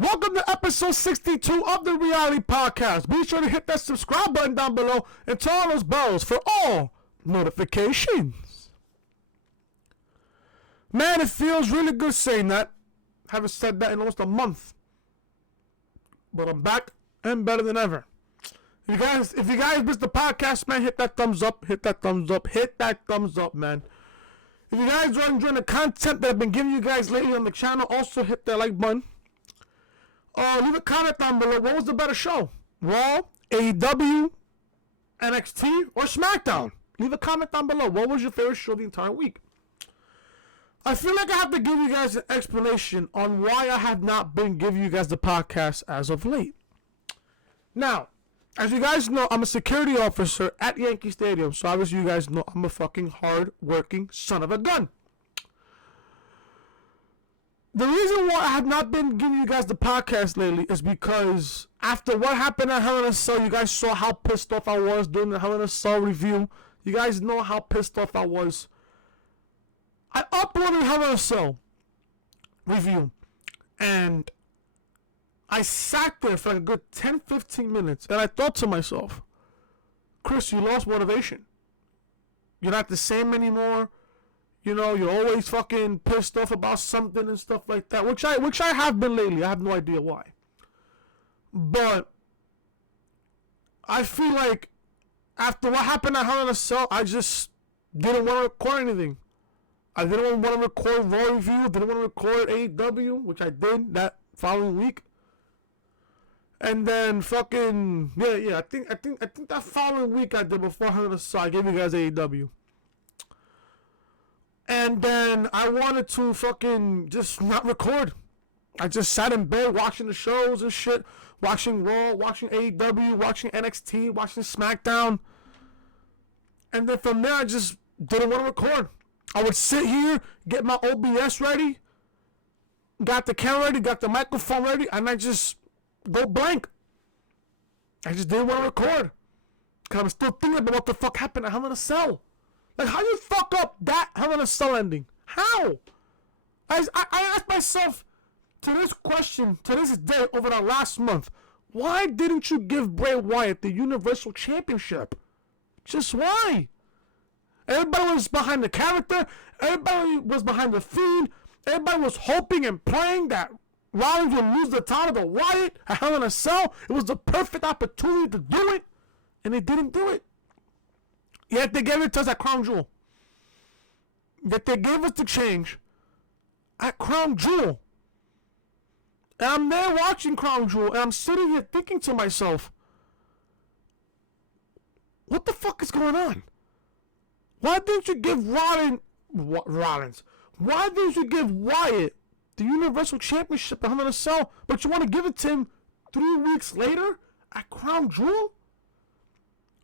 Welcome to episode 62 of the Reality Podcast. Be sure to hit that subscribe button down below and turn on those bells for all notifications. Man, it feels really good saying that. Haven't said that in almost a month. But I'm back and better than ever. If you guys missed the podcast, man, hit that thumbs up, hit that thumbs up, hit that thumbs up, man. If you guys are enjoying the content that I've been giving you guys lately on the channel, also hit that like button. Leave a comment down below. What was the better show? Raw, AEW, NXT, or SmackDown? Leave a comment down below. What was your favorite show the entire week? I feel like I have to give you guys an explanation on why I have not been giving you guys the podcast as of late. Now, as you guys know, I'm a security officer at Yankee Stadium, so obviously you guys know I'm a fucking hard-working son of a gun. The reason why I have not been giving you guys the podcast lately is because after what happened at Hell in a Cell, you guys saw how pissed off I was during the Hell in a Cell review. You guys know how pissed off I was. I uploaded Hell in a Cell review, and I sat there for like a good 10-15 minutes, and I thought to myself, Chris, you lost motivation. You're not the same anymore. You know, you're always fucking pissed off about something and stuff like that, which I have been lately. I have no idea why. But I feel like after what happened at Hell in a Cell, I just didn't want to record anything. I didn't want to record Raw review, didn't want to record AEW, which I did that following week. And then fucking I think that following week I did before Hell in a Cell, I gave you guys AEW. And then I wanted to fucking just not record. I just sat in bed watching the shows and shit. Watching Raw, watching AEW, watching NXT, watching SmackDown. And then from there, I just didn't want to record. I would sit here, get my OBS ready, got the camera ready, got the microphone ready, and I just go blank. I just didn't want to record. Because I'm still thinking about what the fuck happened at Hell in a Cell. Like, how you fuck up that Hell in a Cell ending? How? I asked myself to this question, to this day, over the last month, why didn't you give Bray Wyatt the Universal Championship? Just why? Everybody was behind the character. Everybody was behind the Fiend. Everybody was hoping and praying that Rollins would lose the title to Wyatt at Hell in a Cell. It was the perfect opportunity to do it, and they didn't do it. Yet they gave it to us at Crown Jewel. Yet they gave us the change at Crown Jewel. And I'm there watching Crown Jewel, and I'm sitting here thinking to myself, what the fuck is going on? Why didn't you give Rollins? Why didn't you give Wyatt the Universal Championship at Hell in a Cell, but you want to give it to him 3 weeks later at Crown Jewel?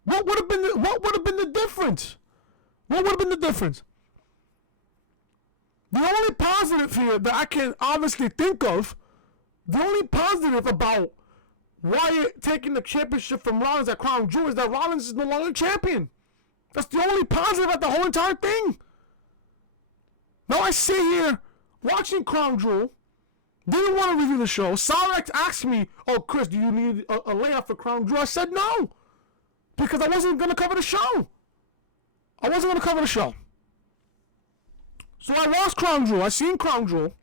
What would have been the difference? What would have been the difference? The only positive here that I can obviously think of, the only positive about Wyatt taking the championship from Rollins at Crown Jewel is that Rollins is no longer champion. That's the only positive about the whole entire thing. Now I sit here watching Crown Jewel, didn't want to review the show. Cyrex asked me, oh Chris, do you need a layout for Crown Jewel? I said no. Because I wasn't going to cover the show. I wasn't going to cover the show. So I lost Crown Jewel. I seen Crown Jewel.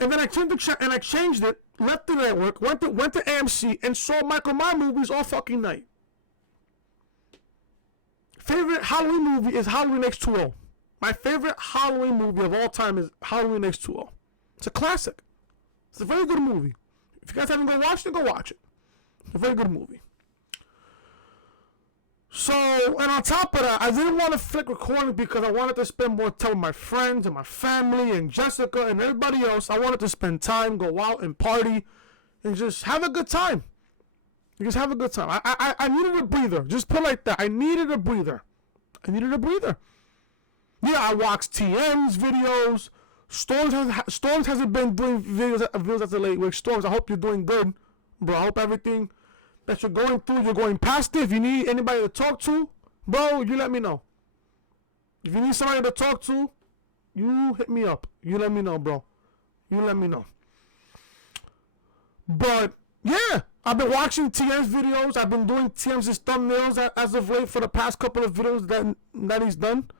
And then I changed it, left the network, went to AMC, and saw Michael Myers movies all fucking night. Favorite Halloween movie is Halloween H2O. My favorite Halloween movie of all time is Halloween H2O. It's a classic. It's a very good movie. If you guys haven't go watch it, go watch it. It's a very good movie. So, and on top of that, I didn't want to flick recording because I wanted to spend more time with my friends and my family and Jessica and everybody else. I wanted to spend time, go out and party and just have a good time. Just have a good time. I needed a breather. Just put it like that. I needed a breather. Yeah, I watched TM's videos. Storms hasn't been doing videos as of late. Storms, I hope you're doing good. Bro, I hope everything that you're going through, you're going past it. If you need anybody to talk to, bro, you let me know. If you need somebody to talk to, you hit me up. You let me know, bro. You let me know. But yeah, I've been watching TM's videos. I've been doing TM's thumbnails as of late for the past couple of videos that he's done.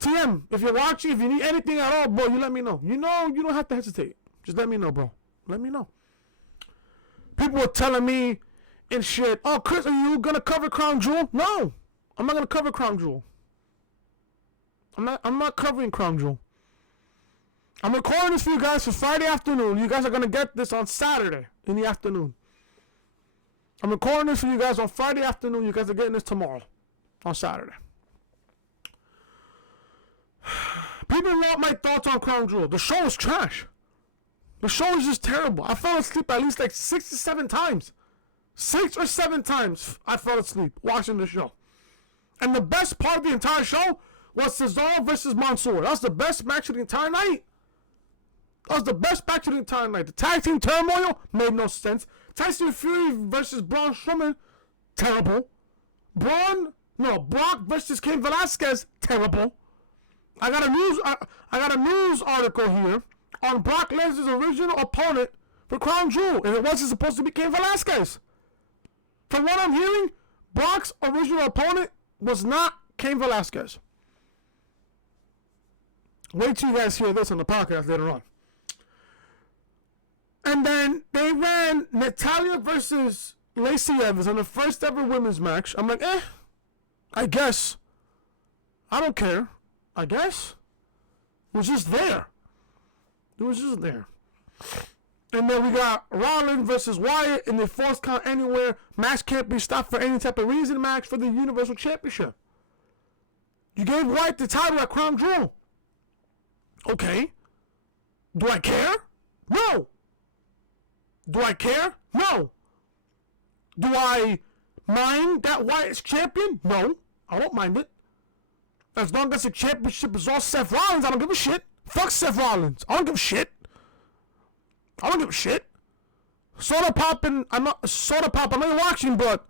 TM, if you're watching, if you need anything at all, bro, you let me know. You know, you don't have to hesitate. Just let me know, bro. Let me know. People were telling me and shit, oh, Chris, are you going to cover Crown Jewel? No, I'm not going to cover Crown Jewel. I'm not covering Crown Jewel. I'm recording this for you guys for Friday afternoon. You guys are going to get this on Saturday in the afternoon. I'm recording this for you guys on Friday afternoon. You guys are getting this tomorrow on Saturday. People want my thoughts on Crown Jewel. The show is trash. The show is just terrible. I fell asleep at least like 6 to 7 times. 6 or 7 times I fell asleep watching the show. And the best part of the entire show was Cesaro versus Mansoor. That was the best match of the entire night. That was the best match of the entire night. The tag team turmoil made no sense. Tyson Fury versus Braun Strowman, terrible. Brock versus Cain Velasquez, terrible. I got a news article here on Brock Lesnar's original opponent for Crown Jewel, and it wasn't supposed to be Cain Velasquez. From what I'm hearing, Brock's original opponent was not Cain Velasquez. Wait till you guys hear this on the podcast later on. And then they ran Natalya versus Lacey Evans in the first ever women's match. I'm like, I guess. I don't care. I guess. It was just there. It was just there. And then we got Rollins versus Wyatt in the Force Count Anywhere. Match can't be stopped for any type of reason match for the Universal Championship. You gave Wyatt the title at Crown Jewel. Okay. Do I care? No. Do I care? No. Do I mind that Wyatt's champion? No. I don't mind it. As long as the championship is all Seth Rollins, I don't give a shit. Fuck Seth Rollins. I don't give a shit. I don't give a shit. Soda Pop, I'm not watching, but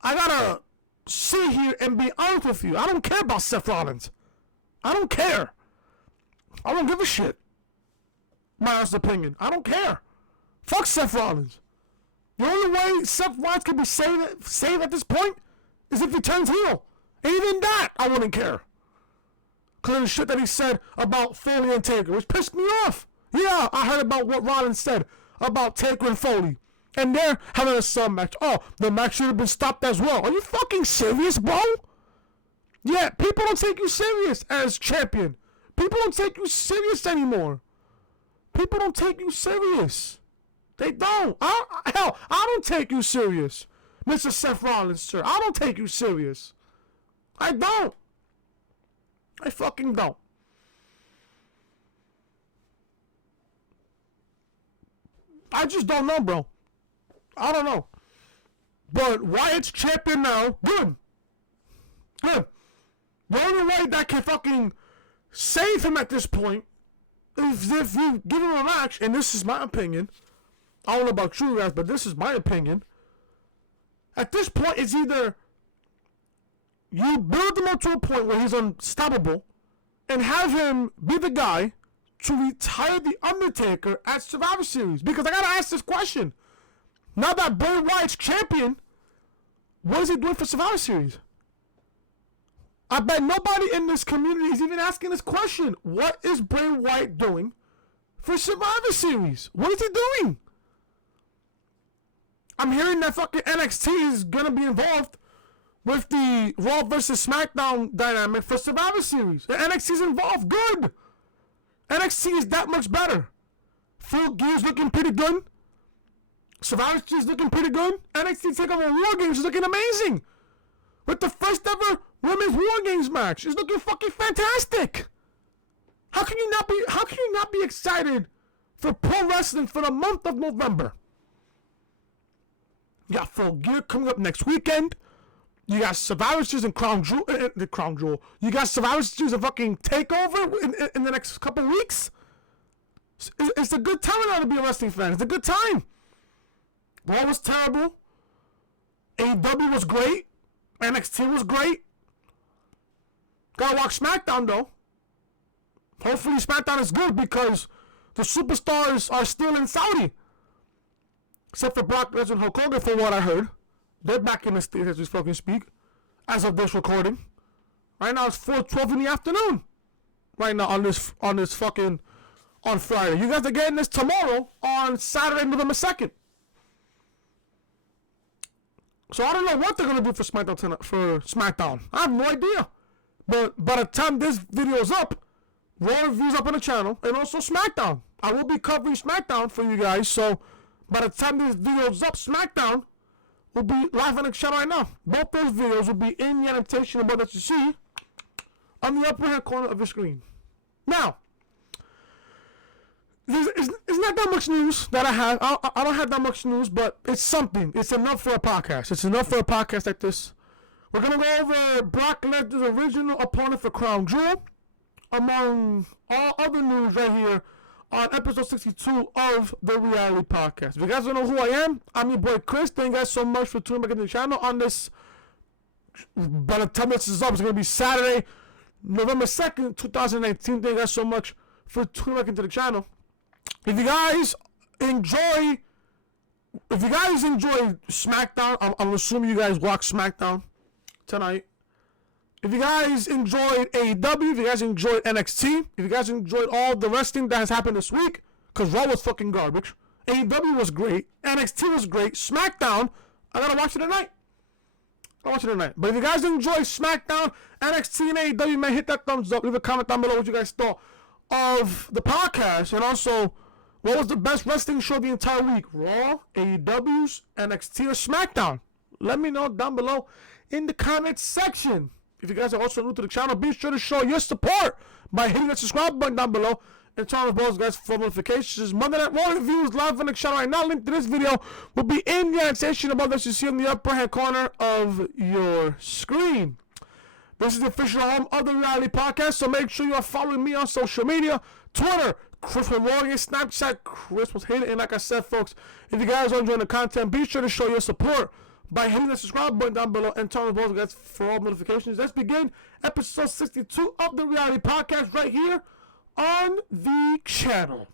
I gotta sit here and be honest with you. I don't care about Seth Rollins. I don't care. I don't give a shit. My honest opinion. I don't care. Fuck Seth Rollins. The only way Seth Rollins can be saved at this point is if he turns heel. And even that, I wouldn't care. Because of the shit that he said about Foley and Taker, which pissed me off. Yeah, I heard about what Rollins said about Taker and Foley. And they're having a sub match. Oh, the match should have been stopped as well. Are you fucking serious, bro? Yeah, people don't take you serious as champion. People don't take you serious anymore. People don't take you serious. They don't. Hell, I don't take you serious, Mr. Seth Rollins, sir. I don't take you serious. I don't. I fucking don't. I just don't know, bro. I don't know. But Wyatt's champion now. Good. Good. The only way that can fucking save him at this point is if you give him a match, and this is my opinion. I don't know about you guys, but this is my opinion. At this point, it's either you build him up to a point where he's unstoppable and have him be the guy to retire The Undertaker at Survivor Series. Because I gotta ask this question. Now that Bray Wyatt's champion, what is he doing for Survivor Series? I bet nobody in this community is even asking this question. What is Bray Wyatt doing for Survivor Series? What is he doing? I'm hearing that fucking NXT is gonna be involved with the Raw versus SmackDown dynamic for Survivor Series. The NXT's involved. Good. NXT is that much better. Full Gear's looking pretty good. Survivor Series looking pretty good. NXT TakeOver War Games is looking amazing. With the first ever Women's War Games match. It's looking fucking fantastic. How can you not be excited for pro wrestling for the month of November? You got Full Gear coming up next weekend. You got Survivor Series and Crown Jewel. You got Survivor Series and fucking TakeOver in the next couple weeks. It's a good time now to be a wrestling fan. It's a good time. Raw was terrible. AEW was great. NXT was great. Gotta watch SmackDown though. Hopefully SmackDown is good because the superstars are still in Saudi. Except for Brock Lesnar and Hulk Hogan, from what I heard. They're back in the States as we fucking speak. As of this recording. Right now it's 4:12 in the afternoon. Right now on this fucking, on Friday. You guys are getting this tomorrow on Saturday, November 2nd. So I don't know what they're going to do for SmackDown tonight, for SmackDown. I have no idea. But by the time this video is up, Raw reviews up on the channel, and also SmackDown. I will be covering SmackDown for you guys, so by the time this video is up, SmackDown will be live on the channel right now. Both those videos will be in the annotation about that you see on the upper hand corner of your screen. Now, it's not that much news that I have. I don't have that much news, but it's something. It's enough for a podcast. It's enough for a podcast like this. We're going to go over Brock Lesnar's original opponent for Crown Jewel, among all other news right here on episode 62 of the Reality Podcast. If you guys don't know who I am, I'm your boy Chris. Thank you guys so much for tuning back into the channel on this. By the time this is up, it's going to be Saturday, November 2nd, 2019. Thank you guys so much for tuning back into the channel. If you guys enjoy SmackDown, I'm assuming you guys watch SmackDown tonight. If you guys enjoyed AEW, if you guys enjoyed NXT, if you guys enjoyed all the wrestling that has happened this week, because Raw was fucking garbage, AEW was great, NXT was great, SmackDown, I gotta watch it tonight. But if you guys enjoy SmackDown, NXT, and AEW, man, hit that thumbs up. Leave a comment down below what you guys thought of the podcast, and also what was the best wrestling show the entire week? Raw, AEW's, NXT, or SmackDown? Let me know down below in the comments section. If you guys are also new to the channel, be sure to show your support by hitting the subscribe button down below and turn on those guys for notifications. Monday Night Raw reviews live on the channel right now. Link to this video will be in the annotation above that you see in the upper hand corner of your screen. This is the official home of the Reality Podcast, so make sure you are following me on social media. Twitter, Chris was Warrior, Snapchat, Chris was Hater. And like I said, folks, if you guys are enjoying the content, be sure to show your support by hitting the subscribe button down below and turn on those guys for all notifications. Let's begin episode 62 of the Reality Podcast right here on the channel.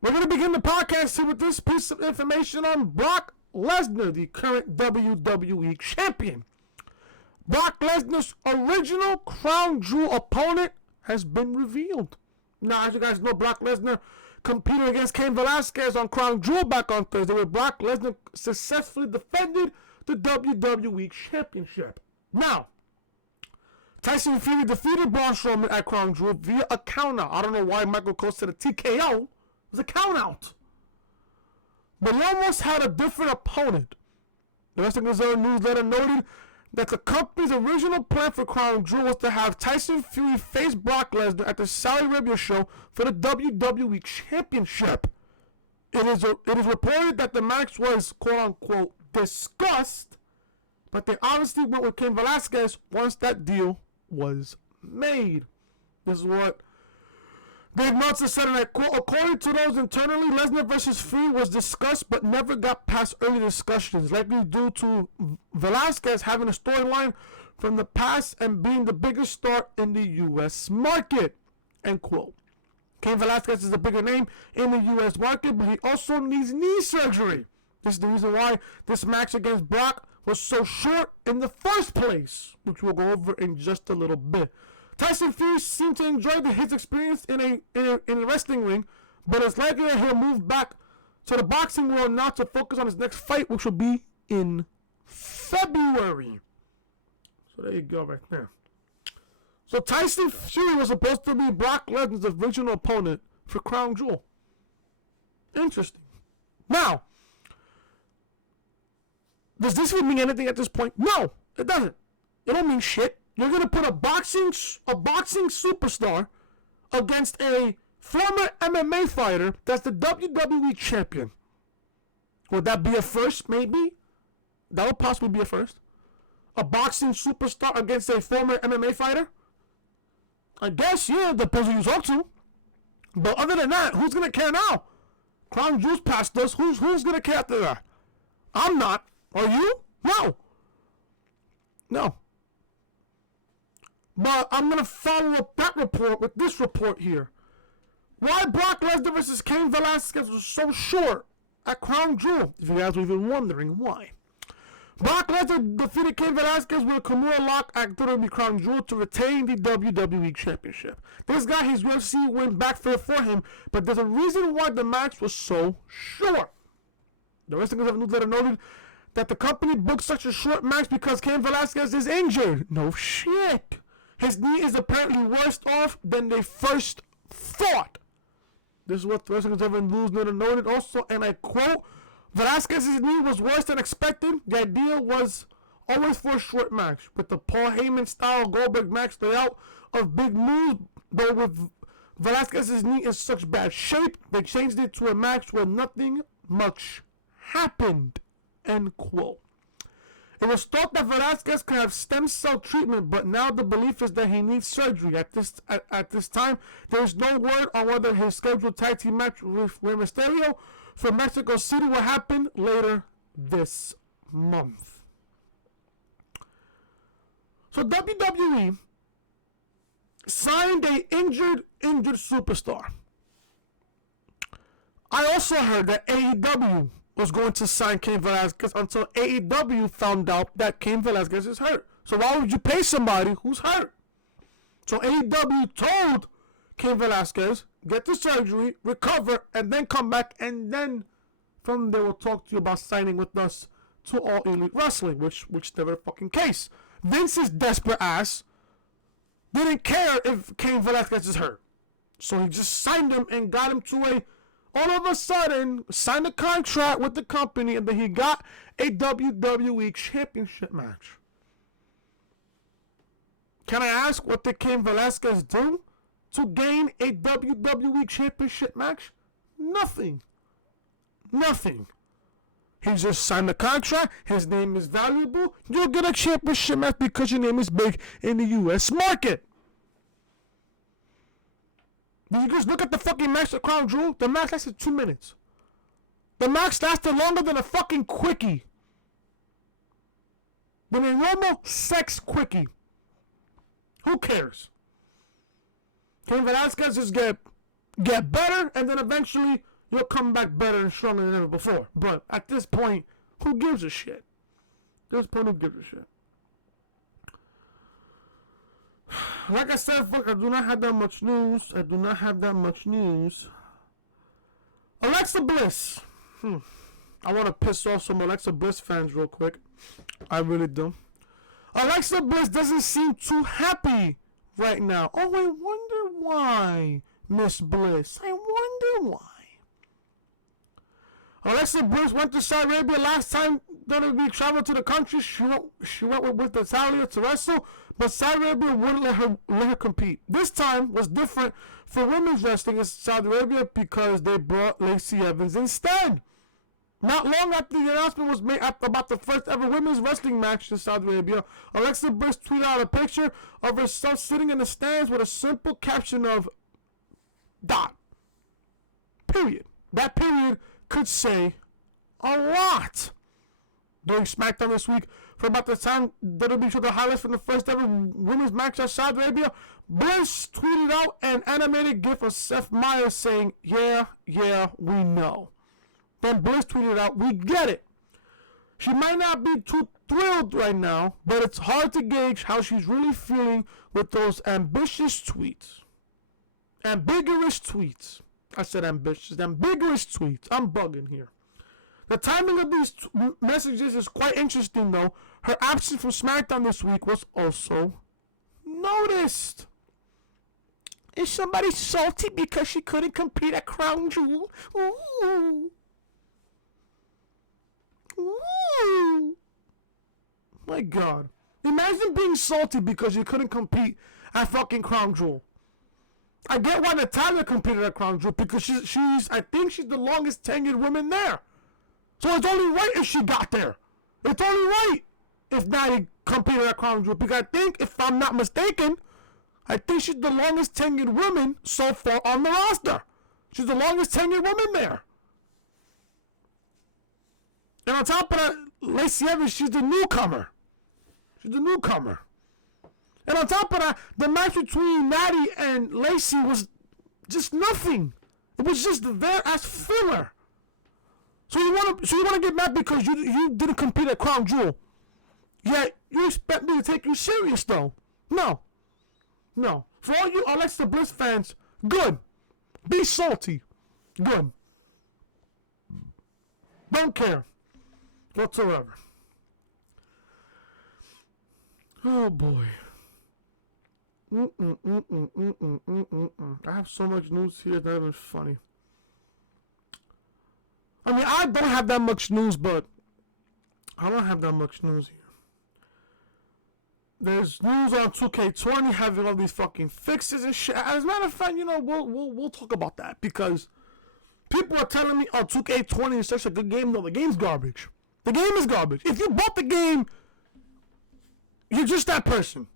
We're going to begin the podcast here with this piece of information on Brock Lesnar, the current WWE champion. Brock Lesnar's original Crown Jewel opponent has been revealed. Now, as you guys know, Brock Lesnar competed against Cain Velasquez on Crown Jewel back on Thursday, where Brock Lesnar successfully defended the WWE Championship. Now, Tyson Fury defeated Braun Strowman at Crown Jewel via a countout. I don't know why Michael Cole said a TKO. It was a countout. But he almost had a different opponent. The Wrestling Observer newsletter noted that the company's original plan for Crown Jewel was to have Tyson Fury face Brock Lesnar at the Saudi Arabia show for the WWE Championship. It is reported that the match was, quote-unquote, discussed, but they honestly went with Cain Velasquez once that deal was made. This is what Dave Meltzer said in that quote. According to those internally, Lesnar versus Fury was discussed but never got past early discussions, likely due to Velasquez having a storyline from the past and being the biggest star in the U.S. market, end quote. Cain Velasquez is a bigger name in the U.S. market, but he also needs knee surgery. This is the reason why this match against Brock was so short in the first place, which we'll go over in just a little bit. Tyson Fury seemed to enjoy his experience in a wrestling ring, but it's likely that he'll move back to the boxing world now to focus on his next fight, which will be in February. So there you go right there. So Tyson Fury was supposed to be Brock Lesnar's original opponent for Crown Jewel. Interesting. Now, does this even mean anything at this point? No, it doesn't. It don't mean shit. You're going to put a boxing superstar against a former MMA fighter that's the WWE champion. Would that be a first? Maybe. That would possibly be a first. A boxing superstar against a former MMA fighter? I guess, yeah, depends who you talk to. But other than that, who's going to care now? Crown Jewel's past us. Who's going to care after that? I'm not. Are you? No. No. But I'm going to follow up that report with this report here. Why Brock Lesnar versus Cain Velasquez was so short at Crown Jewel, if you guys were even wondering why. Brock Lesnar defeated Cain Velasquez with a Kimura lock at WWE Crown Jewel to retain the WWE Championship. This guy, his UFC went back for him, but there's a reason why the match was so short. The Wrestling Observer newsletter noted that the company booked such a short match because Cain Velasquez is injured. No shit. His knee is apparently worse off than they first thought. This is what the Wrestling Observer newsletter noted also, and I quote, Velasquez's knee was worse than expected. The idea was always for a short match, with the Paul Heyman-style Goldberg match layout of big moves, but with Velasquez's knee in such bad shape, they changed it to a match where nothing much happened, end quote. It was thought that Velasquez could have stem cell treatment, but now the belief is that he needs surgery. At this time, there is no word on whether his scheduled tag team match with Rey Mysterio for Mexico City will happen later this month. So WWE signed a injured superstar. I also heard that AEW was going to sign Cain Velasquez until AEW found out that Cain Velasquez is hurt. So why would you pay somebody who's hurt? So AEW told Cain Velasquez, get the surgery, recover, and then come back, and then from there we'll talk to you about signing with us to All Elite Wrestling, which never fucking case. Vince's desperate ass didn't care if Cain Velasquez is hurt. So he just signed him and got him to all of a sudden, signed a contract with the company, and then he got a WWE Championship match. Can I ask, what did Cain Velasquez do to gain a WWE Championship match? Nothing. He just signed a contract. His name is valuable. You'll get a championship match because your name is big in the U.S. market. Did you just look at the fucking match at Crown Jewel? The match lasted 2 minutes. The match lasted longer than a fucking quickie. Than a normal sex quickie. Who cares? Cain Velasquez just get better, and then eventually you'll come back better and stronger than ever before. But at this point, who gives a shit? At this point, who gives a shit? Like I said, I do not have that much news. Alexa Bliss. I want to piss off some Alexa Bliss fans real quick. I really do. Alexa Bliss doesn't seem too happy right now. Oh, I wonder why, Miss Bliss. I wonder why. Alexa Bliss went to Saudi Arabia last time WWE traveled to the country. She went with Natalia to wrestle, but Saudi Arabia wouldn't let her compete. This time was different for women's wrestling in Saudi Arabia because they brought Lacey Evans instead. Not long after the announcement was made about the first ever women's wrestling match in Saudi Arabia, Alexa Bliss tweeted out a picture of herself sitting in the stands with a simple caption of "dot." Period. That period could say a lot. During SmackDown this week, for about the time WWE showed the highlights from the first ever women's match at Saudi Arabia, Bliss tweeted out an animated gif of Seth Meyers saying, yeah, we know. Then Bliss tweeted out, we get it. She might not be too thrilled right now, but it's hard to gauge how she's really feeling with those ambitious tweets. Ambiguous tweets. I said ambitious. Ambiguous tweets. I'm bugging here. The timing of these messages is quite interesting, though. Her absence from SmackDown this week was also noticed. Is somebody salty because she couldn't compete at Crown Jewel? Ooh. Ooh. My God. Imagine being salty because you couldn't compete at fucking Crown Jewel. I get why Natalia competed at Crown Jewel because I think she's the longest tenured woman there. So it's only right if she got there. It's only right if Natty competed at Crown Jewel. Because I think, if I'm not mistaken, I think she's the longest tenured woman so far on the roster. She's the longest tenured woman there. And on top of that, Lacey Evans, she's the newcomer. And on top of that, the match between Natty and Lacey was just nothing. It was just there as filler. So you wanna get mad because you didn't compete at Crown Jewel. Yet you expect me to take you serious though. No. For all you Alexa Bliss fans, good. Be salty. Good. Don't care. Whatsoever. Oh boy. I have so much news here that is funny. I mean, I don't have that much news, but I don't have that much news here. There's news on 2K20 having all these fucking fixes and shit. As a matter of fact, we'll talk about that because people are telling me, oh, 2K20 is such a good game. No, the game's garbage. The game is garbage. If you bought the game, you're just that person.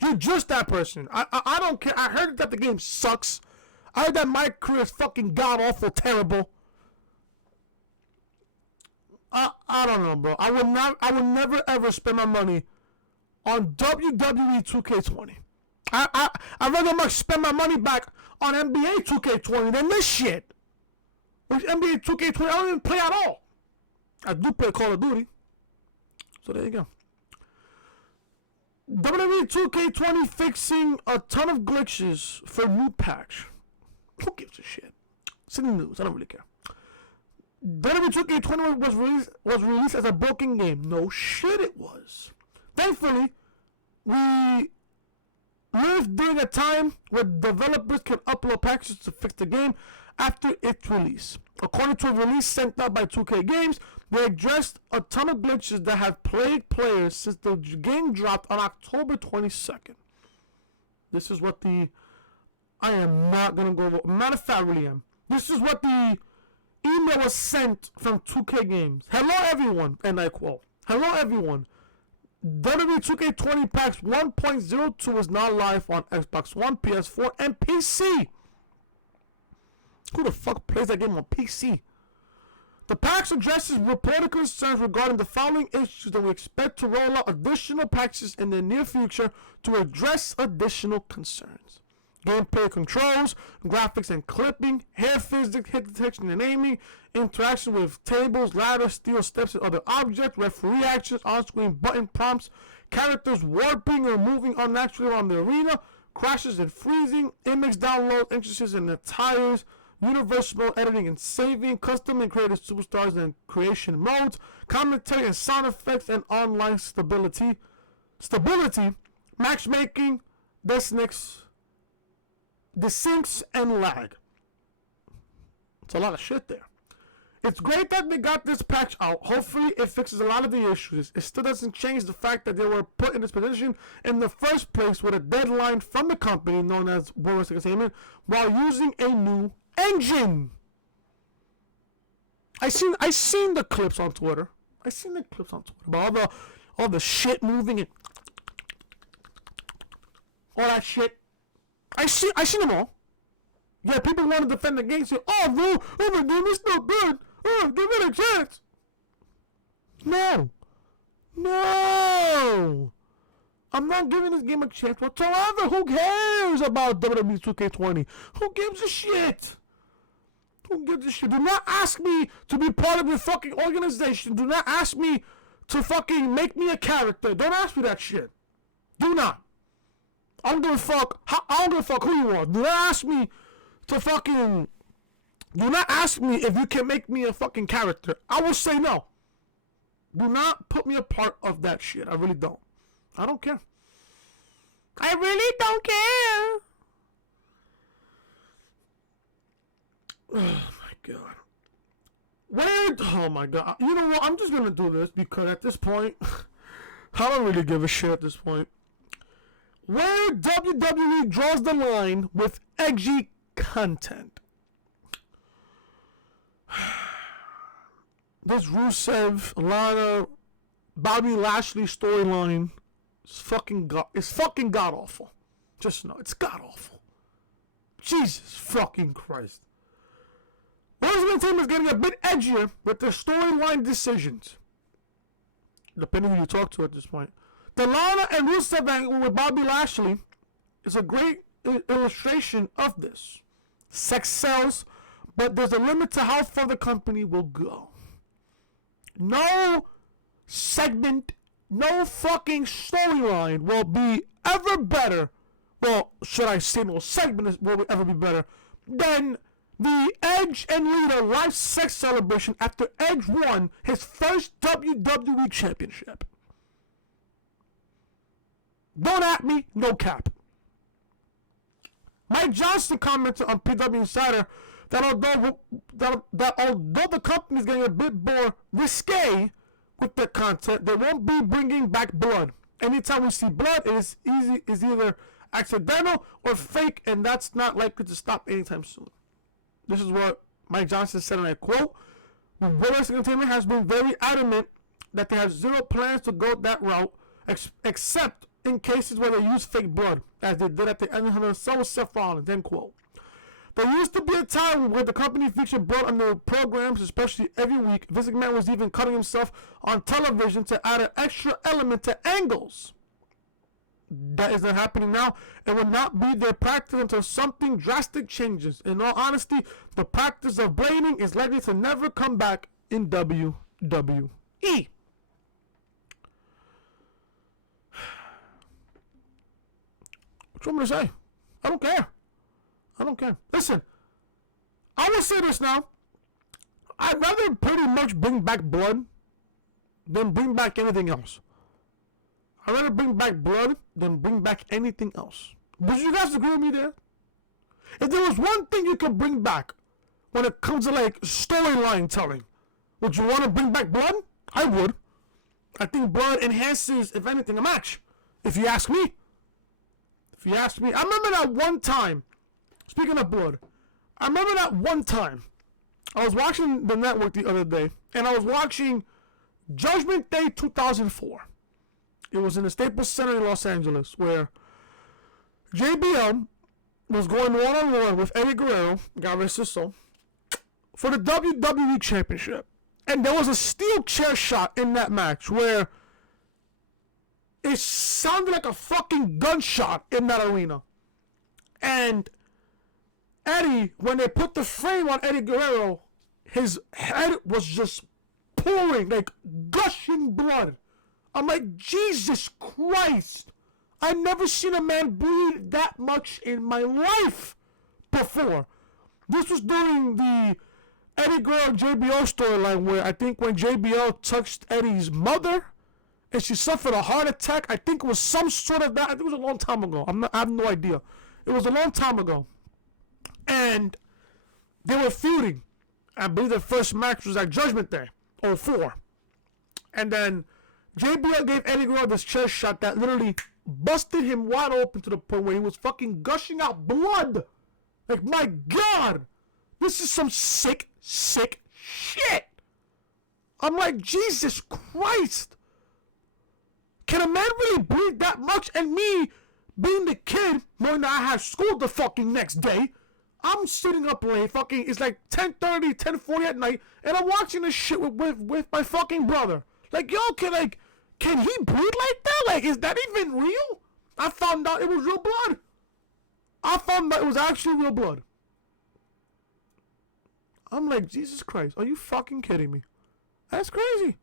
You're just that person. I don't care. I heard that the game sucks. I heard that my career is fucking god awful terrible. I don't know, bro. I would never ever spend my money on WWE 2K20. I'd rather much spend my money back on NBA 2K20 than this shit. Which NBA 2K20 I don't even play at all. I do play Call of Duty. So there you go. WWE 2K20 fixing a ton of glitches for new patch. Who gives a shit? It's in the news. I don't really care. WWE 2K20 was released as a broken game. No shit it was. Thankfully, we live during a time where developers can upload patches to fix the game after its release. According to a release sent out by 2K Games, they addressed a ton of glitches that have plagued players since the game dropped on October 22nd. This is what I am not going to go over. Matter of fact, I really am. This is what the email was sent from 2K Games. Hello everyone, and I quote, hello everyone. WWE 2K20 Patch 1.02 is now live on Xbox One, PS4, and PC. Who the fuck plays that game on PC? The patch addresses reported concerns regarding the following issues, and we expect to roll out additional patches in the near future to address additional concerns. Gameplay controls, graphics and clipping, hair physics, hit detection and aiming, interaction with tables, ladders, steel steps and other objects, referee actions, on-screen button prompts, characters warping or moving unnaturally around the arena, crashes and freezing, image download, entrances and attires, universal editing and saving, custom and creative superstars and creation modes, commentary and sound effects, and online stability, matchmaking, desyncs, and lag. It's a lot of shit there. It's great that they got this patch out. Hopefully it fixes a lot of the issues. It still doesn't change the fact that they were put in this position in the first place with a deadline from the company known as Bliss Entertainment while using a new engine. I seen the clips on Twitter. About all the shit moving and all that shit. I seen them all. Yeah, people want to defend the game. Say, oh, no, the game is no good. Oh, give it a chance. No. I'm not giving this game a chance whatsoever. Who cares about WWE 2K20? Who gives a shit? Do not ask me to be part of your fucking organization. Do not ask me to fucking make me a character. Don't ask me that shit. Do not. I don't give a fuck. I don't give a fuck who you are. Do not ask me to fucking. Do not ask me if you can make me a fucking character. I will say no. Do not put me a part of that shit. I really don't. I don't care. I really don't care. Oh my god. Oh my god. You know what? I'm just gonna do this because at this point, I don't really give a shit at this point. Where WWE draws the line with edgy content. This Rusev, Lana, Bobby Lashley storyline is fucking god awful. Just know it's god awful. Jesus fucking Christ. Lesnar team is getting a bit edgier with their storyline decisions, depending who you talk to at this point. The Lana and Rusev angle with Bobby Lashley is a great illustration of this. Sex sells, but there's a limit to how far the company will go. no segment, no fucking storyline will be ever better. Well, should I say no segment will ever be better than the Edge and Lita live sex celebration after Edge won his first WWE championship. Don't at me, no cap. Mike Johnson commented on PW Insider that although the company is getting a bit more risque with their content, they won't be bringing back blood. Anytime we see blood, it is either accidental or fake, and that's not likely to stop anytime soon. This is what Mike Johnson said, and I quote, "Bliss Entertainment has been very adamant that they have zero plans to go that route, except in cases where they use fake blood, as they did at the end of the show with Seth Rollins," end quote. There used to be a time where the company featured blood on their programs, especially every week. Vince McMahon was even cutting himself on television to add an extra element to angles. That is not happening now. It will not be their practice until something drastic changes. In all honesty, the practice of blading is likely to never come back in WWE. What you want me to say? I don't care. I don't care. Listen, I will say this now. I'd rather pretty much bring back blood than bring back anything else. I'd rather bring back blood than bring back anything else. Would you guys agree with me there? If there was one thing you could bring back when it comes to like storyline telling, would you want to bring back blood? I would. I think blood enhances, if anything, a match. If you ask me. If you ask me. I remember that one time, speaking of blood, I remember that one time I was watching the network the other day, and I was watching Judgment Day 2004. It was in the Staples Center in Los Angeles, where JBL was going one-on-one with Eddie Guerrero, God rest his soul, for the WWE Championship. And there was a steel chair shot in that match where it sounded like a fucking gunshot in that arena. And Eddie, when they put the frame on Eddie Guerrero, his head was just pouring, like gushing blood. I'm like, Jesus Christ. I've never seen a man bleed that much in my life before. This was during the Eddie Guerrero JBL storyline, where I think when JBL touched Eddie's mother and she suffered a heart attack. I think it was some sort of that. I think it was a long time ago. I have no idea. It was a long time ago. And they were feuding. I believe the first match was at Judgment Day 04. And then JBL gave Eddie Guerrero this chair shot that literally busted him wide open to the point where he was fucking gushing out blood. Like, my God, this is some sick, sick shit. I'm like, Jesus Christ. Can a man really bleed that much? And me, being the kid, knowing that I have school the fucking next day, I'm sitting up late, fucking, it's like 10:30, 10:40 at night, and I'm watching this shit with my fucking brother. Like, yo, can he bleed like that? Like, is that even real? I found out it was real blood. I found out it was actually real blood. I'm like, Jesus Christ, are you fucking kidding me? That's crazy.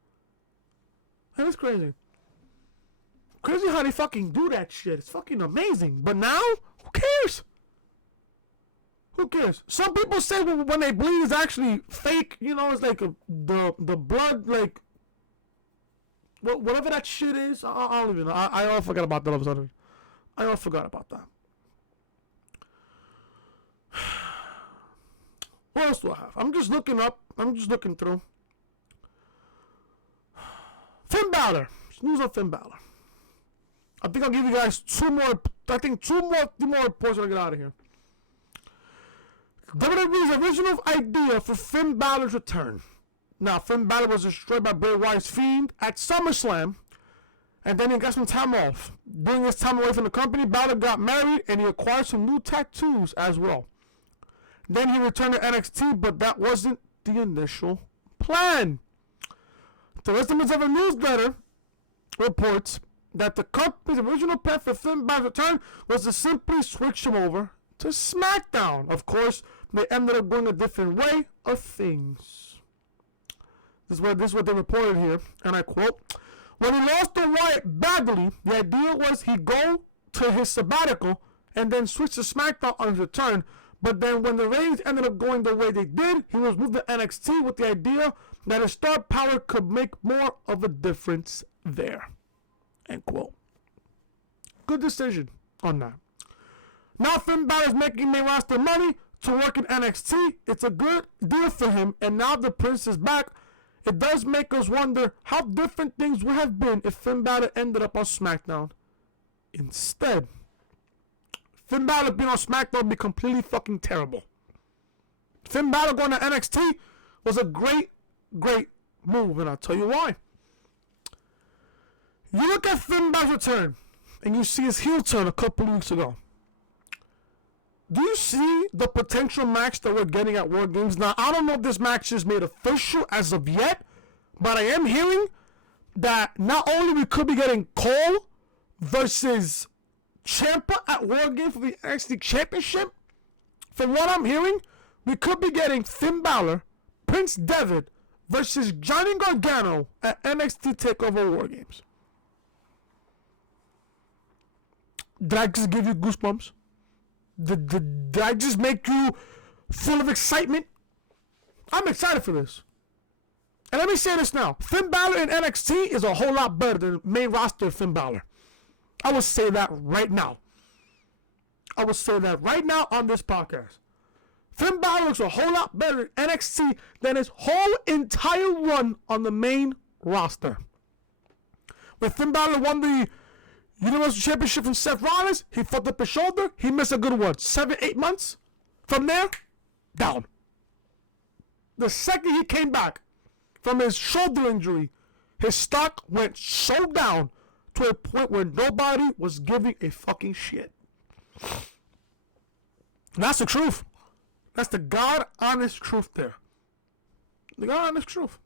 That is crazy. Crazy how they fucking do that shit. It's fucking amazing. But now, who cares? Who cares? Some people say when they bleed is actually fake. You know, it's like the blood, like, whatever that shit is. I don't even know. I all forgot about that all of a sudden. I all forgot about that. What else do I have? I'm just looking up. I'm just looking through. Finn Balor. News on Finn Balor. I think I'll give you guys two more reports and I'll get out of here. WWE's original idea for Finn Balor's return. Now, Finn Balor was destroyed by Bray Wyatt's Fiend at SummerSlam, and then he got some time off. During his time away from the company, Balor got married, and he acquired some new tattoos as well. Then he returned to NXT, but that wasn't the initial plan. The estimates of a newsletter reports that the company's original plan for Finn Balor's return was to simply switch him over to SmackDown. Of course, they ended up going a different way of things. This is what they reported here, and I quote: "When he lost to Wyatt badly, the idea was he'd go to his sabbatical and then switch to SmackDown on his return. But then when the ratings ended up going the way they did, he was moved to NXT with the idea that his star power could make more of a difference there." End quote. Good decision on that. Now Finn Balor is making main roster money to work in NXT. It's a good deal for him, and now the Prince is back. It does make us wonder how different things would have been if Finn Balor ended up on SmackDown instead. Finn Balor being on SmackDown would be completely fucking terrible. Finn Balor going to NXT was a great move, and I'll tell you why. You look at Finn Balor's return, and you see his heel turn a couple of weeks ago. Do you see the potential match that we're getting at War Games? Now, I don't know if this match is made official as of yet, but I am hearing that not only we could be getting Cole versus Ciampa at War Games for the NXT Championship, from what I'm hearing, we could be getting Finn Balor, Prince Devitt versus Johnny Gargano at NXT TakeOver War Games. Did I just give you goosebumps? Did I just make you full of excitement? I'm excited for this. And let me say this now. Finn Balor in NXT is a whole lot better than main roster Finn Balor. I will say that right now. I will say that right now on this podcast. Finn Balor looks a whole lot better in NXT than his whole entire run on the main roster. When Finn Balor won the Universal Championship from Seth Rollins, he fucked up his shoulder. He missed a good 7-8 months. From there, down. The second he came back from his shoulder injury, his stock went so down to a point where nobody was giving a fucking shit. And that's the truth. That's the God honest truth there. The God honest truth.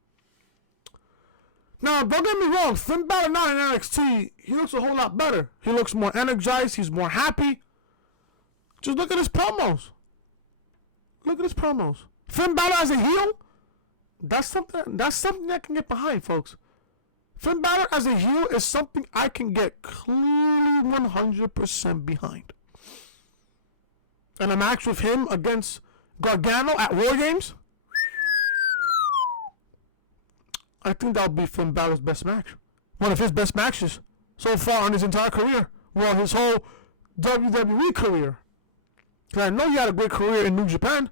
Now, don't get me wrong, Finn Balor now in NXT, he looks a whole lot better. He looks more energized, he's more happy. Just look at his promos. Look at his promos. Finn Balor as a heel, that's something I can get behind, folks. Finn Balor as a heel is something I can get clearly 100% behind. And a match with him against Gargano at War Games, I think that'll be Finn Balor's best match. One of his best matches so far in his entire career. Well, his whole WWE career. Because I know he had a great career in New Japan.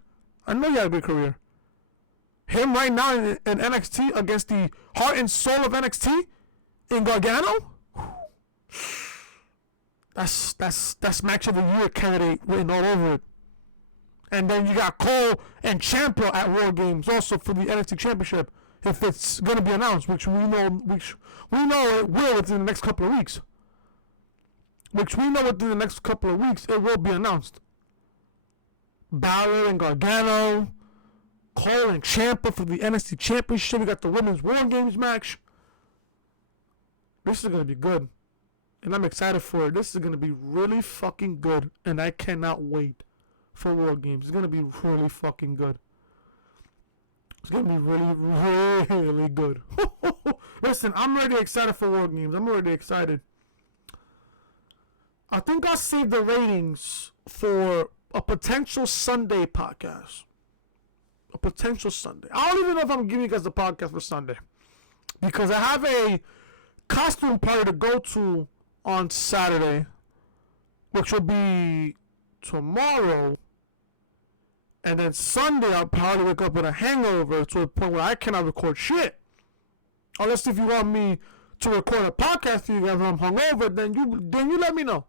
I know he had a great career. Him right now in NXT against the heart and soul of NXT in Gargano. That's match of the year candidate written all over it. And then you got Cole and Ciampa at War Games also for the NXT Championship. If it's going to be announced, which we know it will within the next couple of weeks. It will be announced. Balor and Gargano, Cole and Ciampa for the NXT Championship. We got the Women's War Games match. This is going to be good. And I'm excited for it. This is going to be really fucking good. And I cannot wait for War Games. It's going to be really fucking good. It's going to be really, really good. Listen, I'm already excited for War Games. I'm already excited. I think I'll save the ratings for a potential Sunday podcast. A potential Sunday. I don't even know if I'm giving you guys the podcast for Sunday. Because I have a costume party to go to on Saturday, which will be tomorrow. And then Sunday, I'll probably wake up with a hangover to a point where I cannot record shit. Unless if you want me to record a podcast for you guys when I'm hungover, then you let me know.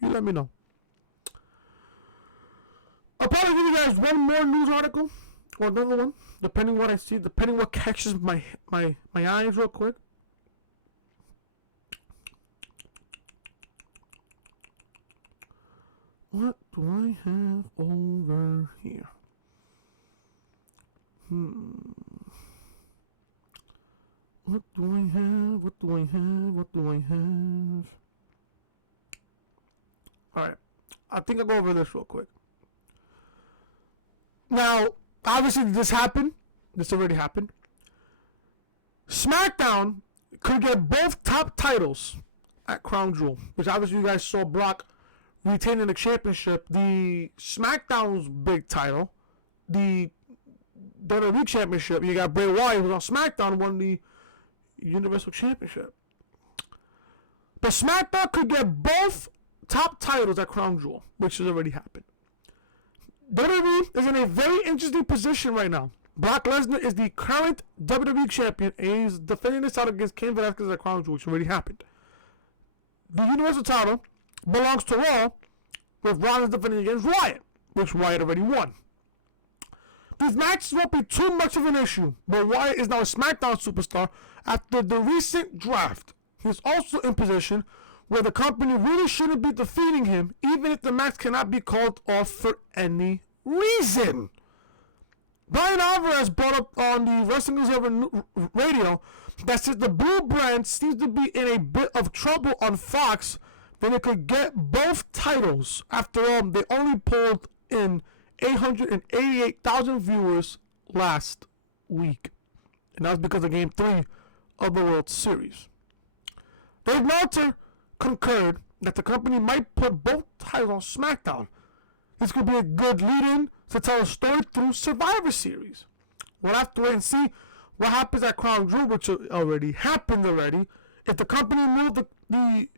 You let me know. I'll probably give you guys one more news article or another one, depending what I see, depending what catches my eyes real quick. What do I have over here? What do I have? What do I have? What do I have? Alright. I think I'll go over this real quick. Now, obviously this happened. This already happened. SmackDown could get both top titles at Crown Jewel, which obviously you guys saw Brock retaining the championship. The SmackDown's big title, the WWE Championship. You got Bray Wyatt, who was on SmackDown, won the Universal Championship. But SmackDown could get both top titles at Crown Jewel, which has already happened. WWE is in a very interesting position right now. Brock Lesnar is the current WWE champion, and he's defending his title against Cain Velasquez at Crown Jewel, which already happened. The Universal title belongs to Raw, with Rollins defending against Wyatt, which Wyatt already won. These matches won't be too much of an issue, but Wyatt is now a SmackDown superstar after the recent draft. He's also in position where the company really shouldn't be defeating him, even if the match cannot be called off for any reason. Brian Alvarez brought up on the Wrestling Observer Radio that since the Blue brand seems to be in a bit of trouble on Fox, then it could get both titles. After all, they only pulled in 888,000 viewers last week. And that's because of Game 3 of the World Series. Dave Meltzer concurred that the company might put both titles on SmackDown. This could be a good lead-in to tell a story through Survivor Series. We'll have to wait and see what happens at Crown Jewel, which already happened already. If the company moved the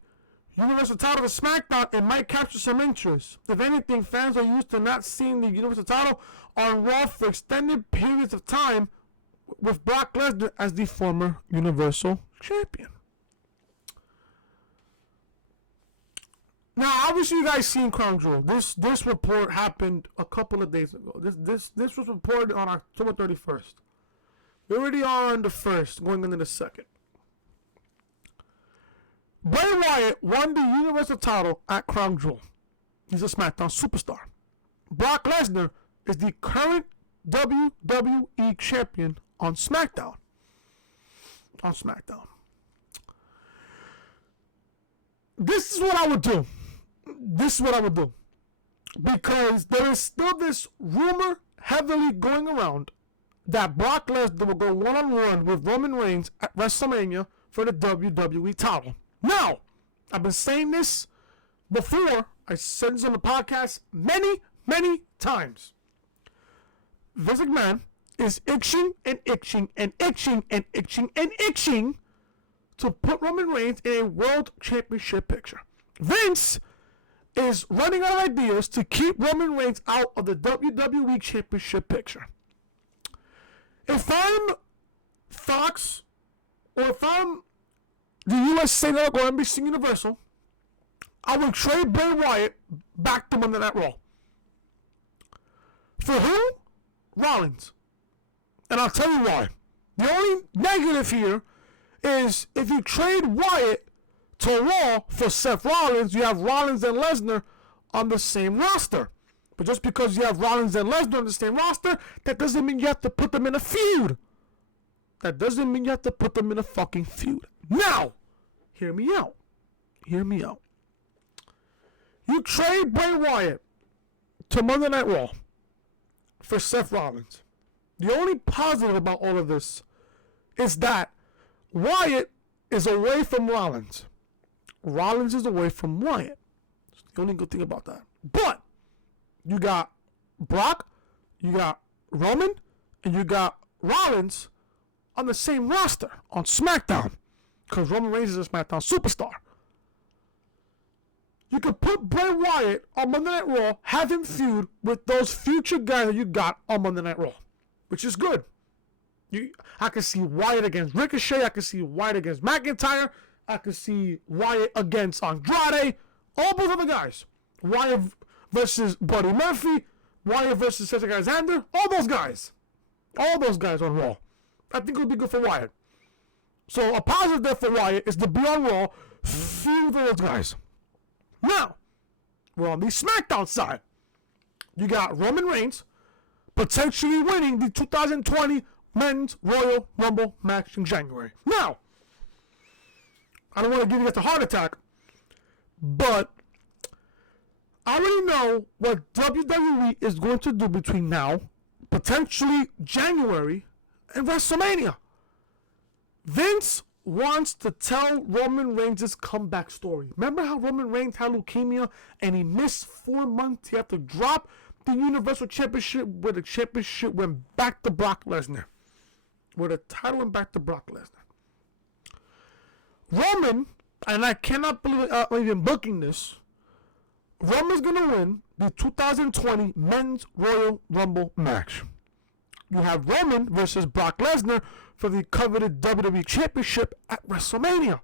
Universal title to SmackDown, it might capture some interest. If anything, fans are used to not seeing the Universal title on Raw for extended periods of time, with Brock Lesnar as the former Universal Champion. Now, obviously, you guys seen Crown Jewel. This report happened a couple of days ago. This was reported on October 31st. We're already on the 1st, going into the 2nd. Bray Wyatt won the Universal title at Crown Jewel. He's a SmackDown superstar. Brock Lesnar is the current WWE champion on SmackDown. This is what I would do. Because there is still this rumor heavily going around that Brock Lesnar will go one-on-one with Roman Reigns at WrestleMania for the WWE title. Now, I've been saying this before. I said this on the podcast many, many times. Vince McMahon is itching to put Roman Reigns in a world championship picture. Vince is running out of ideas to keep Roman Reigns out of the WWE championship picture. If I'm Fox, or if I'm the USA Network or NBC Universal, I would trade Bray Wyatt back to Monday Night Raw. For who? Rollins. And I'll tell you why. The only negative here is if you trade Wyatt to Raw for Seth Rollins, you have Rollins and Lesnar on the same roster. But just because you have Rollins and Lesnar on the same roster, that doesn't mean you have to put them in a feud. That doesn't mean you have to put them in a fucking feud. Now, hear me out. You trade Bray Wyatt to Monday Night Raw for Seth Rollins. The only positive about all of this is that Wyatt is away from Rollins. Rollins is away from Wyatt. That's the only good thing about that. But you got Brock, you got Roman, and you got Rollins on the same roster on SmackDown, because Roman Reigns is a SmackDown superstar. You could put Bray Wyatt on Monday Night Raw, have him feud with those future guys that you got on Monday Night Raw, which is good. I can see Wyatt against Ricochet. I can see Wyatt against McIntyre. I can see Wyatt against Andrade. All those other guys. Wyatt versus Buddy Murphy. Wyatt versus Cedric Alexander. All those guys. All those guys on Raw. I think it would be good for Wyatt. So a positive there for Wyatt is to be on Raw, feud with those guys. Now, we're on the SmackDown side. You got Roman Reigns potentially winning the 2020 Men's Royal Rumble match in January. Now, I don't want to give you guys a heart attack, but I already know what WWE is going to do between now, potentially January, and WrestleMania. Vince wants to tell Roman Reigns' comeback story. Remember how Roman Reigns had leukemia and he missed 4 months? He had to drop the Universal Championship, where the championship went back to Brock Lesnar. Where the title went back to Brock Lesnar. Roman, and I cannot believe I'm even booking this, Roman's going to win the 2020 Men's Royal Rumble match. You have Roman versus Brock Lesnar for the coveted WWE Championship at WrestleMania.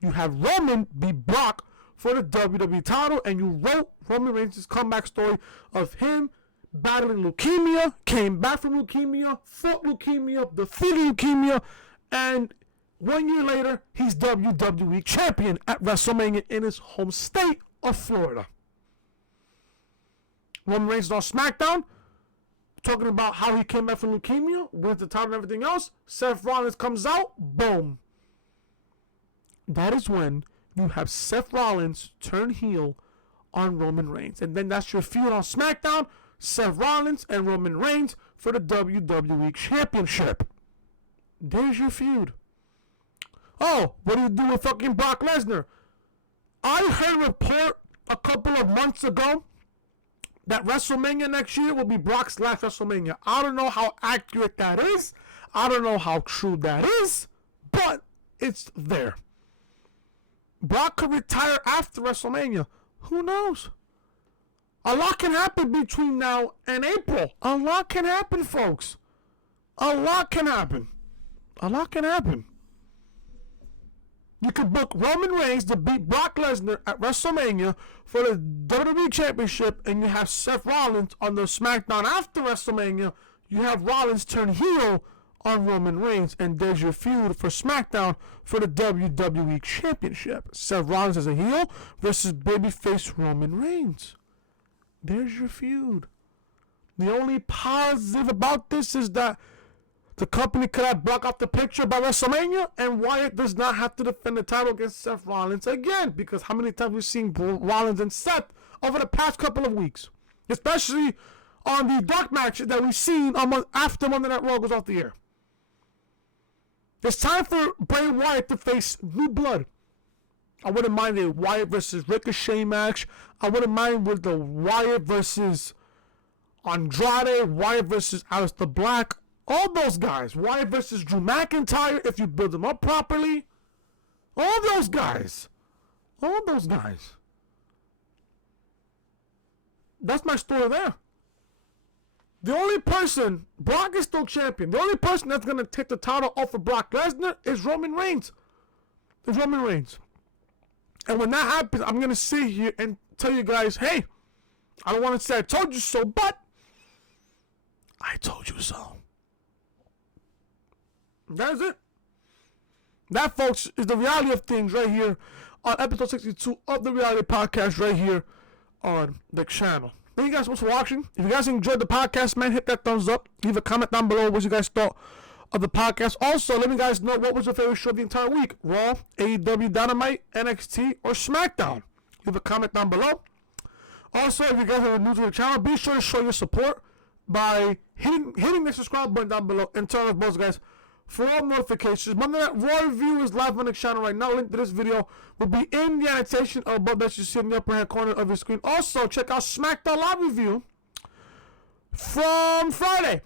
You have Roman beat Brock for the WWE title, and you wrote Roman Reigns' comeback story of him battling leukemia, came back from leukemia, fought leukemia, defeated leukemia, and 1 year later, he's WWE Champion at WrestleMania in his home state of Florida. Roman Reigns is on SmackDown, talking about how he came back from leukemia, wins the title and everything else. Seth Rollins comes out, boom. That is when you have Seth Rollins turn heel on Roman Reigns. And then that's your feud on SmackDown, Seth Rollins and Roman Reigns for the WWE Championship. There's your feud. Oh, what do you do with fucking Brock Lesnar? I heard a report a couple of months ago that WrestleMania next year will be Brock's last WrestleMania. I don't know how accurate that is. I don't know how true that is. But it's there. Brock could retire after WrestleMania. Who knows? A lot can happen between now and April. A lot can happen, folks. A lot can happen. A lot can happen. You could book Roman Reigns to beat Brock Lesnar at WrestleMania for the WWE Championship, and you have Seth Rollins on the SmackDown after WrestleMania. You have Rollins turn heel on Roman Reigns, and there's your feud for SmackDown for the WWE Championship. Seth Rollins as a heel versus babyface Roman Reigns. There's your feud. The only positive about this is that the company could have Brock off the picture by WrestleMania, and Wyatt does not have to defend the title against Seth Rollins again, because how many times we've seen Rollins and Seth over the past couple of weeks, especially on the dark matches that we've seen after Monday Night Raw goes off the air. It's time for Bray Wyatt to face new blood. I wouldn't mind a Wyatt versus Ricochet match. I wouldn't mind with the Wyatt versus Andrade, Wyatt versus Aleister Black. All those guys. Wyatt versus Drew McIntyre, if you build them up properly. All those guys. All those guys. That's my story there. The only person, Brock is still champion. The only person that's going to take the title off of Brock Lesnar is Roman Reigns. It's Roman Reigns. And when that happens, I'm going to sit here and tell you guys, hey, I don't want to say I told you so, but I told you so. That's it. That, folks, is the reality of things right here on episode 62 of the Reality Podcast right here on the channel. Thank you guys so much for watching. If you guys enjoyed the podcast, man, hit that thumbs up. Leave a comment down below what you guys thought of the podcast. Also, let me guys know what was your favorite show of the entire week. Raw, AEW Dynamite, NXT, or SmackDown. Leave a comment down below. Also, if you guys are new to the channel, be sure to show your support by hitting the subscribe button down below and turn on both, guys, for all notifications. Monday Night Raw review is live on the channel right now. Link to this video will be in the annotation above that you see in the upper hand corner of your screen. Also, check out SmackDown Live review from Friday.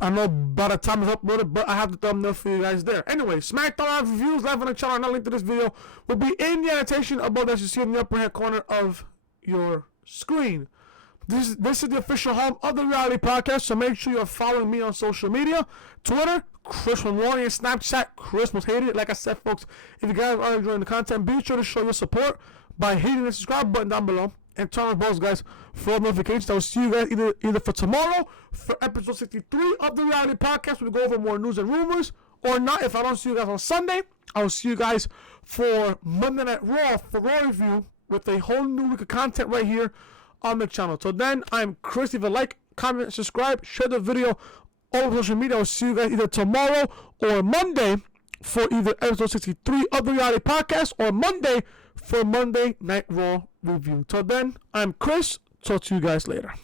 I know by the time it's uploaded, but I have the thumbnail for you guys there. Anyway, SmackDown Live reviews live on the channel right now. Link to this video will be in the annotation above that you see in the upper hand corner of your screen. This is the official home of the Reality Podcast, so make sure you're following me on social media. Twitter, Chris from Warrior, Snapchat, Chris Most Hated. Like I said, folks, if you guys are enjoying the content, be sure to show your support by hitting the subscribe button down below and turn on bells, guys, for all notifications. I will see you guys either for tomorrow, for episode 63 of the Reality Podcast. We'll go over more news and rumors, or not. If I don't see you guys on Sunday, I will see you guys for Monday Night Raw for Raw review with a whole new week of content right here on the channel. So then, I'm Chris. If you like, comment, subscribe, share the video all over social media. I'll see you guys either tomorrow or Monday for either episode 63 of the Reality Podcast or Monday for Monday Night Raw review. Till then, I'm Chris. Talk to you guys later.